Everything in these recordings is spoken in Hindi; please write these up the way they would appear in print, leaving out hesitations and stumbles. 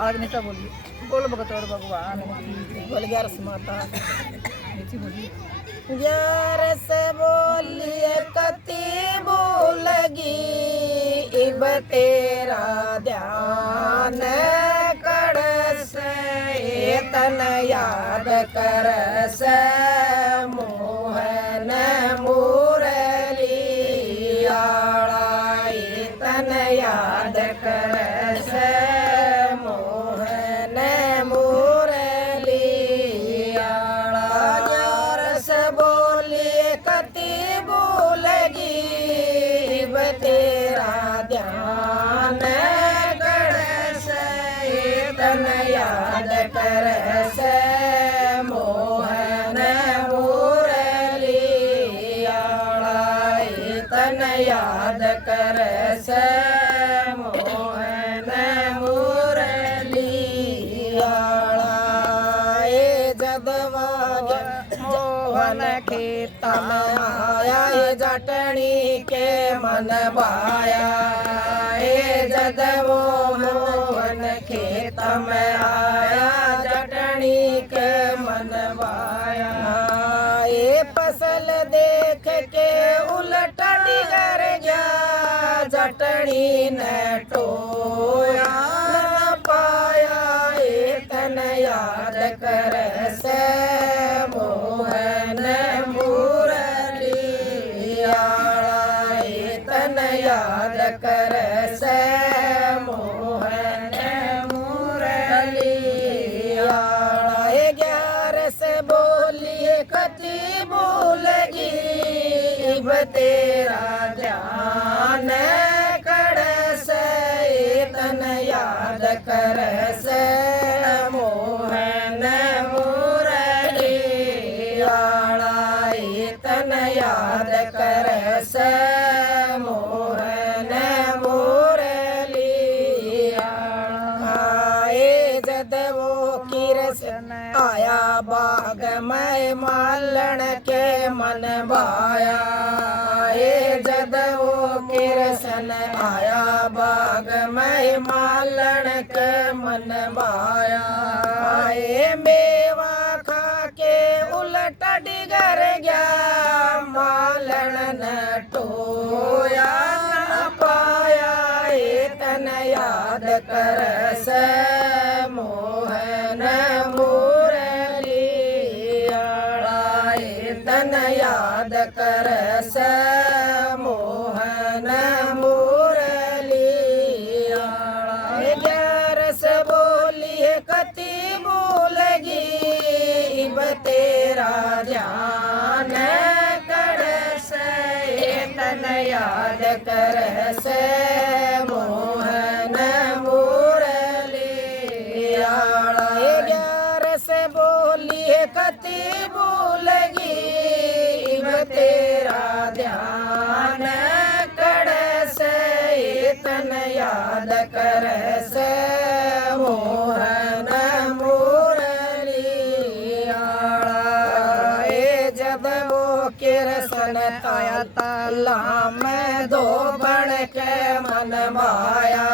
आग्निता बोली बोल भगतौर भगवान की बोल 11 माता नीति बोली 11 बोलिए कति बोलगी इब तेरा ध्यान करस तन याद करस मोहन मुरली आला तन याद करस मोहन मुरली आला 11 बोलिए कति बोलगी इब तेरा ध्यान करस तन याद करस मोहन मुरली आला तन याद करस मोहन मुरली आला जदवा मोहन खेता आया जटनी के मन भाया जदवो मोहन खेत में आया जटनी के मन भाया फसल देख के उलट डिगर गया जटनी ने टोया न पाया तन याद करस मोहन मुरली आला तन याद करस मोहन मुरली आला 11 बोलिए कति बोलगी इब तेरा ध्यान करस तन याद करस मोहन मुरली आला तन याद करस मोहन मुरली आला जदवो किरसन आया बाग में मालन के मन भाया जदवो किरसन आया बाग में मालन के मन भाया मेवा खा के उलट डिगर गया मालन न टोया न पाया तन याद करस मोहन मुरली आला तन याद करस मोहन मुरली आला 11 बोलिए कति बोलगी इब तेरा ध्यान करस तन याद करस मोहन मुरली आला 11 बोलिए कति बोलगी इब तेरा ध्यान करस तन याद करस मोहन मुरली आला जब वो किरसन आया ताला में दो बण के मन भाया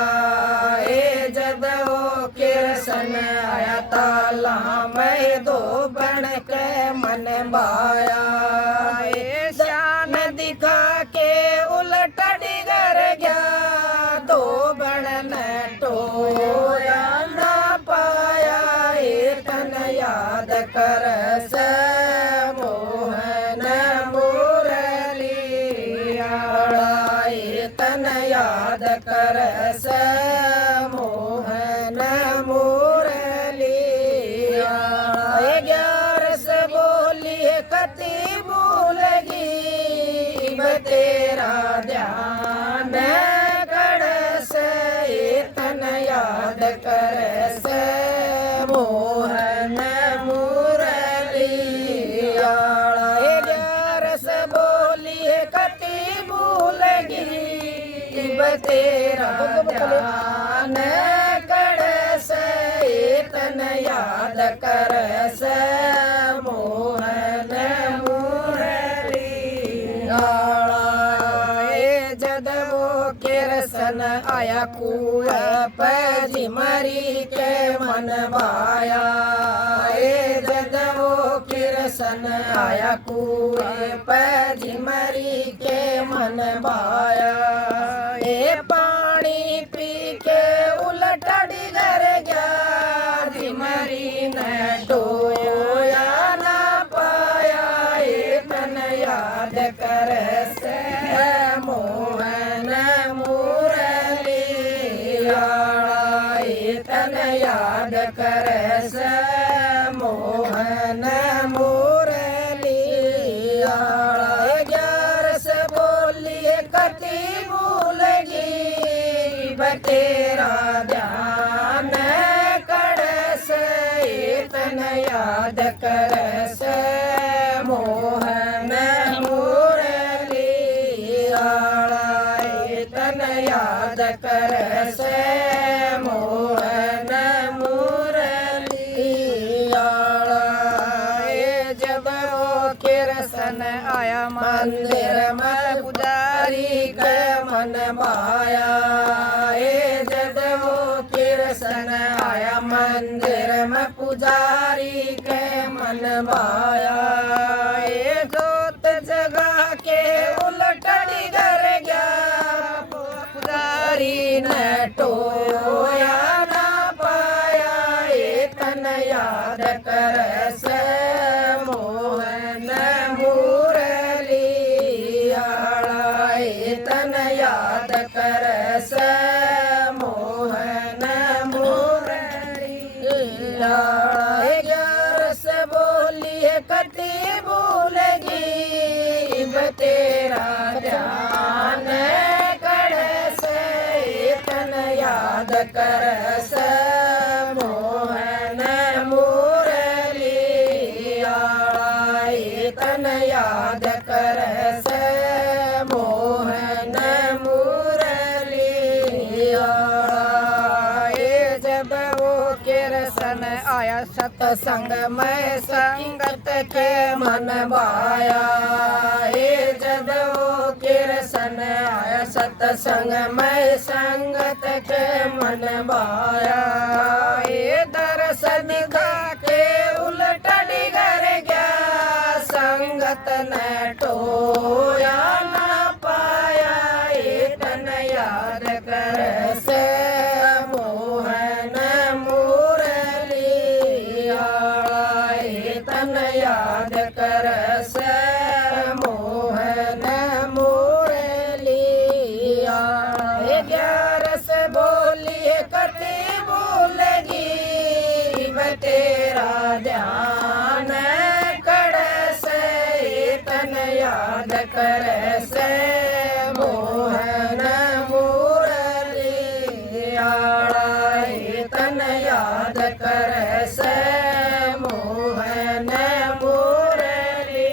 जब वो किरसन आया ताला में दो बण के मन भाया शान दिखा के उलट डिगर गया दो बण न टोया न पाया तन याद करस मोहन मुरली आला तन याद करस मोहन मुरली आला 11 बोलिए कति बोलगी इब तेरा ध्यान करस तन याद करस मोहन मुरली आला 11 बोलिए कति बोलगी इब तेरा ध्यान करस तन याद करस मोहन मुरली आला जदवो किरसन आया कुआ पे मरी के मन भाया ए जद वो किरसन आया कुएं पे झिमरी के मन भाया ए पानी पी के उलटा डिगर गया झिमरी ने टोया ना पाया ए तन याद कर से मोहन मुरली आला ए तन याद कर से मोहन मुरली आला 11 से बोलिए कति भूलगी बतेरा ध्यान कर से तन याद कर से मोहन मुरली आला तन याद कर से मोहन मुरली आला जब वो किरसन आया मंदिर में पुजारी के मन भाया जब वो किरसन आया मंदिर में पुजारी के मन भाया जोत जगा के उलटा डिगर गया पुजारी ने टोया ना पाया तन याद कर से मोहन मुरली आला तन याद कर से मोहन मुरली आला 11 से बोलिए कति भूलगी बतेरा ध्यान कर से तन याद कर से मोहन मुरली आला तन याद कर से मोहन मुरली आला जब वो किरसन आया सत्संग में संगत के मन भाया जब वो किरसन आया सत्संग में संगत के मन भाया दर्शन खा के उलटा डिगर गया संगत ने टोया ना पाया तन याद कर से मोहन मुरली आला तन याद कर से मोहन मुरली आला 11 से बोलिए कति भूलगी बतेरा ध्यान कर से तन याद कर से मोहन मुरली आला तन याद कर से मोहन मुरली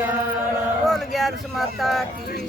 आला बोल 11 माता की